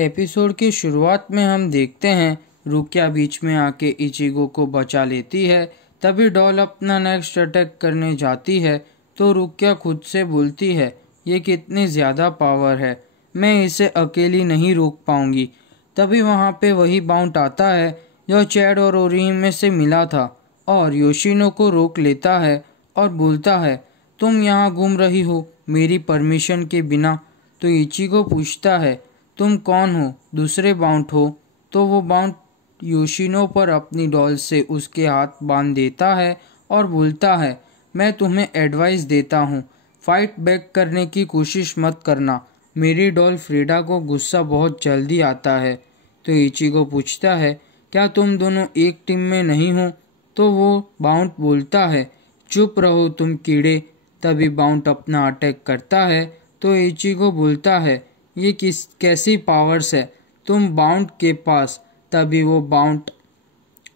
Episode की शुरुआत में हम देखते हैं रुकिया बीच में आके इचिगो को बचा लेती है। तभी डॉल अपना नेक्स्ट अटैक करने जाती है तो रुकिया खुद से बोलती है, ये कितनी ज़्यादा पावर है, मैं इसे अकेली नहीं रोक पाऊंगी। तभी वहाँ पे वही बाउंट आता है जो चैड और ओरिहिमे में से मिला था और योशिनो को रोक लेता है और बोलता है, तुम यहाँ घूम रही हो मेरी परमिशन के बिना। तो इचिगो पूछता है, तुम कौन हो, दूसरे बाउंट हो? तो वो बाउंट योशिनो पर अपनी डॉल से उसके हाथ बांध देता है और बोलता है, मैं तुम्हें एडवाइस देता हूँ, फाइट बैक करने की कोशिश मत करना। मेरी डॉल फ्रीडा को गुस्सा बहुत जल्दी आता है। तो इचिगो पूछता है, क्या तुम दोनों एक टीम में नहीं हो? तो वो बाउंट बोलता है, चुप रहो तुम कीड़े। तभी बाउंट अपना अटैक करता है तो इचिगो बोलता है, ये कैसी पावर्स है तुम बाउंट के पास। तभी वो बाउंट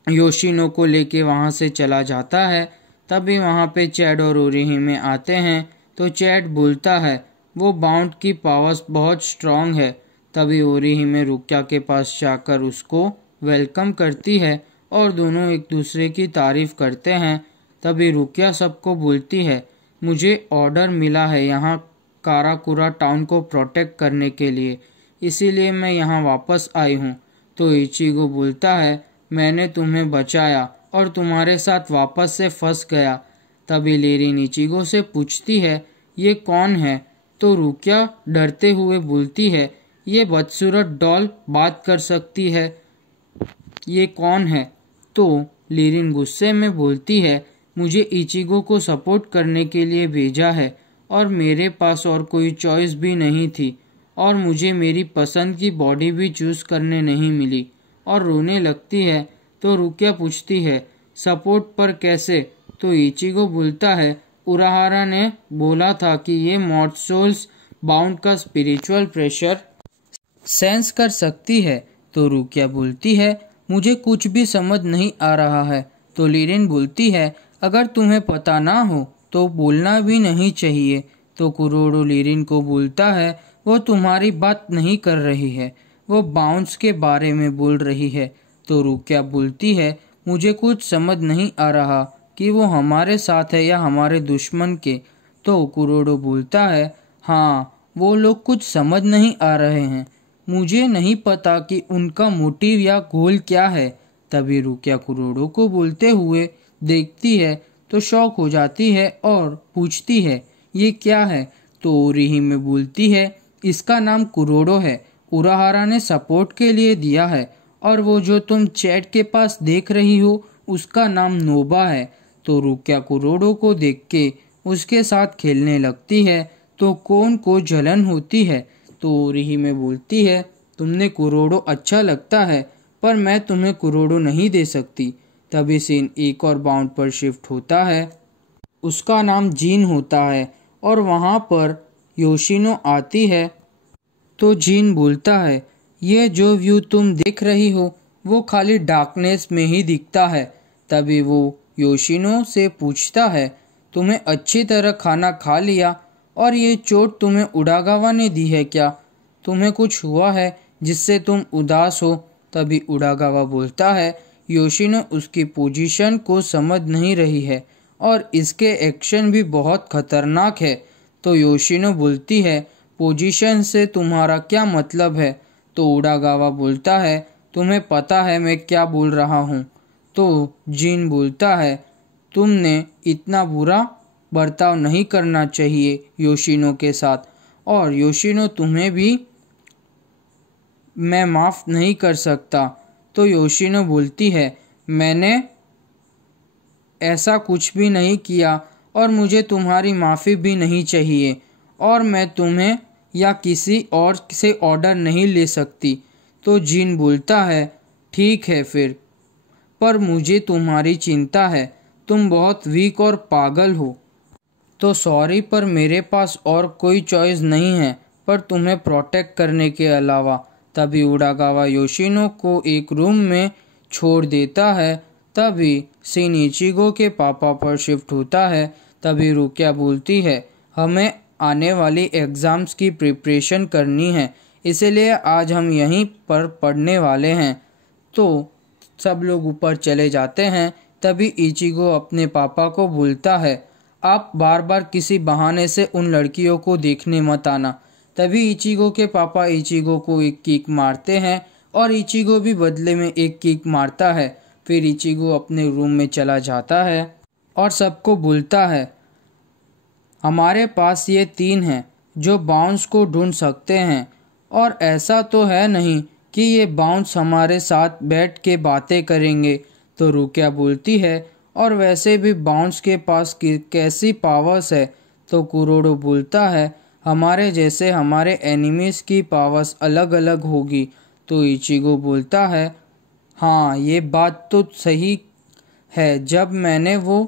योशिनो को लेके वहाँ से चला जाता है। तभी वहाँ पे चैड और ओरिहिमे आते हैं तो चैड बोलता है, वो बाउंट की पावर्स बहुत स्ट्रांग है। तभी ओरिहिमे रुकिया के पास जाकर उसको वेलकम करती है और दोनों एक दूसरे की तारीफ करते हैं। तभी रुकिया सबको बोलती है, मुझे ऑर्डर मिला है यहाँ काराकुरा टाउन को प्रोटेक्ट करने के लिए, इसीलिए मैं यहाँ वापस आई हूँ। तो इचिगो बोलता है, मैंने तुम्हें बचाया और तुम्हारे साथ वापस से फंस गया। तभी लिरिन इचिगो से पूछती है, ये कौन है? तो रुकिया डरते हुए बोलती है, ये बदसूरत डॉल बात कर सकती है, ये कौन है? तो लिरिन गुस्से में बोलती है, मुझे इचिगो को सपोर्ट करने के लिए भेजा है और मेरे पास और कोई चॉइस भी नहीं थी और मुझे मेरी पसंद की बॉडी भी चूज करने नहीं मिली, और रोने लगती है। तो रुकिया पूछती है, सपोर्ट पर कैसे? तो इचिगो बोलता है, उराहारा ने बोला था कि ये मॉर्ट सोल्स बाउंड का स्पिरिचुअल प्रेशर सेंस कर सकती है। तो रुकिया बोलती है, मुझे कुछ भी समझ नहीं आ रहा है। तो लिरिन बोलती है, अगर तुम्हें पता ना हो तो बोलना भी नहीं चाहिए। तो कुरोडो लिरिन को बोलता है, वो तुम्हारी बात नहीं कर रही है, वो बाउंस के बारे में बोल रही है। तो रुकिया बोलती है, मुझे कुछ समझ नहीं आ रहा कि वो हमारे साथ है या हमारे दुश्मन के। तो कुरोडो बोलता है, हाँ वो लोग कुछ समझ नहीं आ रहे हैं, मुझे नहीं पता कि उनका मोटिव या गोल क्या है। तभी रुकिया कुरोडो को बोलते हुए देखती है तो शॉक हो जाती है और पूछती है, ये क्या है? तो ओरिहिमे बोलती है, इसका नाम कुरोडो है, उराहारा ने सपोर्ट के लिए दिया है, और वो जो तुम चैट के पास देख रही हो उसका नाम नोबा है। तो रुकिया कुरोडो को देख के उसके साथ खेलने लगती है तो कोन को जलन होती है। तो ओरिहिमे बोलती है, तुमने कुरोडो अच्छा लगता है पर मैं तुम्हें कुरोडो नहीं दे सकती। तभी सीन एक और बाउंड पर शिफ्ट होता है, उसका नाम जीन होता है और वहाँ पर योशिनो आती है। तो जीन बोलता है, ये जो व्यू तुम देख रही हो वो खाली डार्कनेस में ही दिखता है। तभी वो योशिनो से पूछता है, तुम्हें अच्छी तरह खाना खा लिया और ये चोट तुम्हें उडागावा ने दी है क्या? तुम्हें कुछ हुआ है जिससे तुम उदास हो? तभी उडागावा बोलता है, योशिनो उसकी पोजीशन को समझ नहीं रही है और इसके एक्शन भी बहुत खतरनाक है। तो योशिनो बोलती है, पोजीशन से तुम्हारा क्या मतलब है? तो उडागावा बोलता है, तुम्हें पता है मैं क्या बोल रहा हूँ? तो जीन बोलता है, तुमने इतना बुरा बर्ताव नहीं करना चाहिए योशिनो के साथ, और योशिनो तुम्हें भी मैं माफ़ नहीं कर सकता। तो योशिनो बोलती है, मैंने ऐसा कुछ भी नहीं किया और मुझे तुम्हारी माफ़ी भी नहीं चाहिए, और मैं तुम्हें या किसी और से ऑर्डर नहीं ले सकती। तो जीन बोलता है, ठीक है फिर, पर मुझे तुम्हारी चिंता है, तुम बहुत वीक और पागल हो। तो सॉरी पर मेरे पास और कोई चॉइस नहीं है पर तुम्हें प्रोटेक्ट करने के अलावा। तभी उडागावा योशिनो को एक रूम में छोड़ देता है। तभी सीन इचिगो के पापा पर शिफ्ट होता है। तभी रुकिया बोलती है, हमें आने वाली एग्ज़ाम्स की प्रिपरेशन करनी है, इसलिए आज हम यहीं पर पढ़ने वाले हैं। तो सब लोग ऊपर चले जाते हैं। तभी इचिगो अपने पापा को बोलता है, आप बार बार किसी बहाने से उन लड़कियों को देखने मत आना। तभी इचिगो के पापा इचिगो को एक किक मारते हैं और इचिगो भी बदले में एक किक मारता है। फिर इचिगो अपने रूम में चला जाता है और सबको बोलता है, हमारे पास ये 3 हैं जो बाउंस को ढूंढ सकते हैं, और ऐसा तो है नहीं कि ये बाउंस हमारे साथ बैठ के बातें करेंगे। तो रुकिया बोलती है, और वैसे भी बाउंस के पास कैसी पावर्स है। तो कुरोड़ो बोलता है, हमारे जैसे हमारे एनिमीज की पावर्स अलग अलग होगी। तो इचिगो बोलता है, हाँ ये बात तो सही है, जब मैंने वो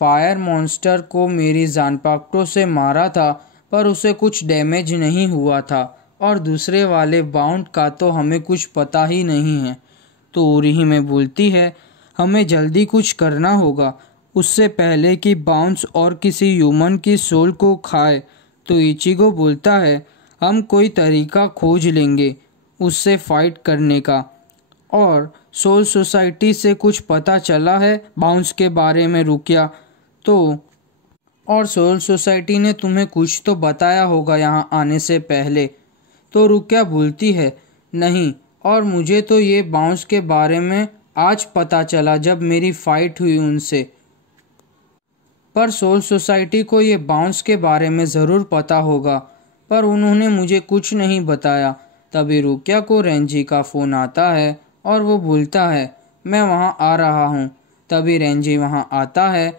फायर मॉन्स्टर को मेरी जानपाक्टो से मारा था पर उसे कुछ डैमेज नहीं हुआ था, और दूसरे वाले बाउंड का तो हमें कुछ पता ही नहीं है। तो ओरिहिमे बोलती है, हमें जल्दी कुछ करना होगा उससे पहले कि बाउंस और किसी ह्यूमन की सोल को खाए। तो इचिगो बोलता है, हम कोई तरीका खोज लेंगे उससे फाइट करने का, और सोल सोसाइटी से कुछ पता चला है बाउंस के बारे में रुकिया। तो और सोल सोसाइटी ने तुम्हें कुछ तो बताया होगा यहाँ आने से पहले। तो रुकिया बोलती है, नहीं, और मुझे तो ये बाउंस के बारे में आज पता चला जब मेरी फाइट हुई उनसे, पर सोल सोसाइटी को ये बाउंस के बारे में ज़रूर पता होगा, पर उन्होंने मुझे कुछ नहीं बताया। तभी रुकिया को रेंजी का फ़ोन आता है और वो बोलता है, मैं वहाँ आ रहा हूँ। तभी रेंजी वहाँ आता है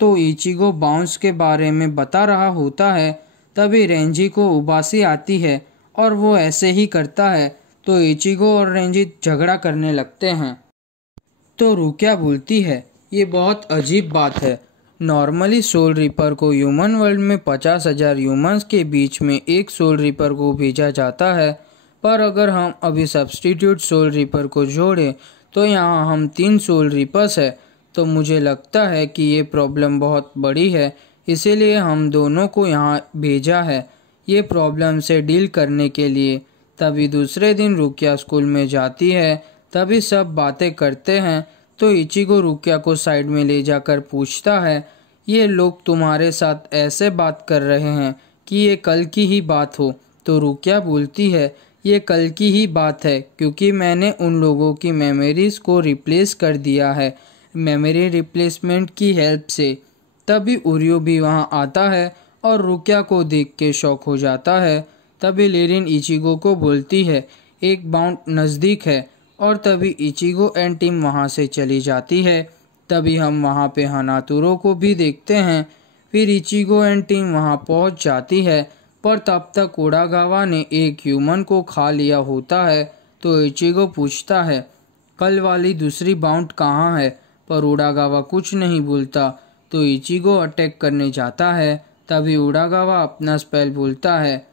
तो इचिगो बाउंस के बारे में बता रहा होता है। तभी रेंजी को उबासी आती है और वो ऐसे ही करता है। तो इचिगो और रेंजी झगड़ा करने लगते हैं। तो रुकिया बोलती है, ये बहुत अजीब बात है, नॉर्मली सोल रिपर को ह्यूमन वर्ल्ड में 50,000 ह्यूमंस के बीच में एक सोल रिपर को भेजा जाता है, पर अगर हम अभी सब्स्टिट्यूट सोल रिपर को जोड़ें तो यहाँ हम 3 सोल रिपर्स है। तो मुझे लगता है कि ये प्रॉब्लम बहुत बड़ी है, इसीलिए हम दोनों को यहाँ भेजा है ये प्रॉब्लम से डील करने के लिए। तभी दूसरे दिन रुकिया स्कूल में जाती है। तभी सब बातें करते हैं। तो इचिगो रुकिया को साइड में ले जाकर पूछता है, ये लोग तुम्हारे साथ ऐसे बात कर रहे हैं कि ये कल की ही बात हो। तो रुकिया बोलती है, ये कल की ही बात है क्योंकि मैंने उन लोगों की मेमोरीज को रिप्लेस कर दिया है मेमोरी रिप्लेसमेंट की हेल्प से। तभी उरियो भी वहाँ आता है और रुकिया को देख के शॉक हो जाता है। तभी लेरिन इचिगो को बोलती है, एक बाउंड नज़दीक है, और तभी इचिगो एंड टीम वहाँ से चली जाती है। तभी हम वहाँ पे हनातुरो को भी देखते हैं। फिर इचिगो एंड टीम वहाँ पहुँच जाती है, पर तब तक उडागावा ने एक ह्यूमन को खा लिया होता है। तो इचिगो पूछता है, कल वाली दूसरी बाउंड कहाँ है, पर उडागावा कुछ नहीं बोलता। तो इचिगो अटैक करने जाता है। तभी उडागावा अपना स्पेल बोलता है,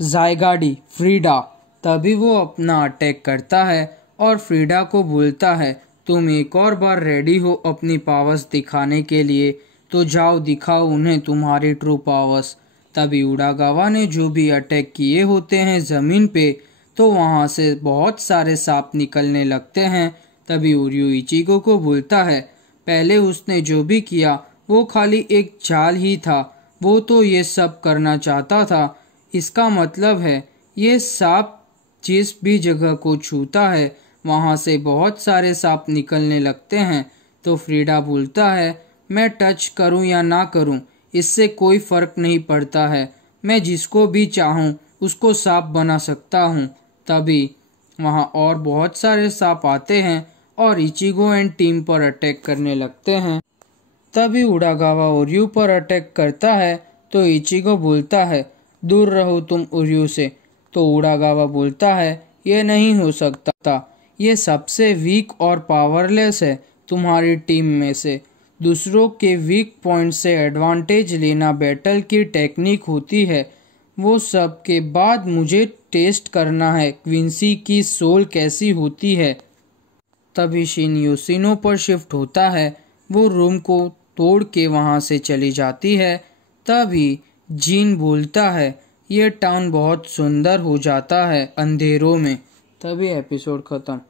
ज़ायगाडी फ्रीडा। तभी वो अपना अटैक करता है और फ्रीडा को बोलता है, तुम एक और बार रेडी हो अपनी पावर्स दिखाने के लिए, तो जाओ दिखाओ उन्हें तुम्हारी ट्रू पावर्स। तभी उडागावा ने जो भी अटैक किए होते हैं ज़मीन पे, तो वहाँ से बहुत सारे सांप निकलने लगते हैं। तभी उरियो इचिगो को बोलता है, पहले उसने जो भी किया वो खाली एक चाल ही था, वो तो ये सब करना चाहता था। इसका मतलब है ये सांप जिस भी जगह को छूता है वहाँ से बहुत सारे सांप निकलने लगते हैं। तो फ्रीडा बोलता है, मैं टच करूँ या ना करूँ इससे कोई फर्क नहीं पड़ता है, मैं जिसको भी चाहूँ उसको सांप बना सकता हूँ। तभी वहाँ और बहुत सारे सांप आते हैं और इचिगो एंड टीम पर अटैक करने लगते हैं। तभी उडागावा उरियो पर अटैक करता है। तो इचिगो बोलता है, दूर रहो तुम उरियो से। तो उडागावा बोलता है, ये नहीं हो सकता, ये सबसे वीक और पावरलेस है तुम्हारी टीम में से। दूसरों के वीक पॉइंट से एडवांटेज लेना बैटल की टेक्निक होती है। वो सब के बाद मुझे टेस्ट करना है क्विंसी की सोल कैसी होती है। तभी शिन योशिनो पर शिफ्ट होता है। वो रूम को तोड़ के वहाँ से चली जाती है। तभी जीन बोलता है, ये टाउन बहुत सुंदर हो जाता है अंधेरों में। तभी एपिसोड खत्म।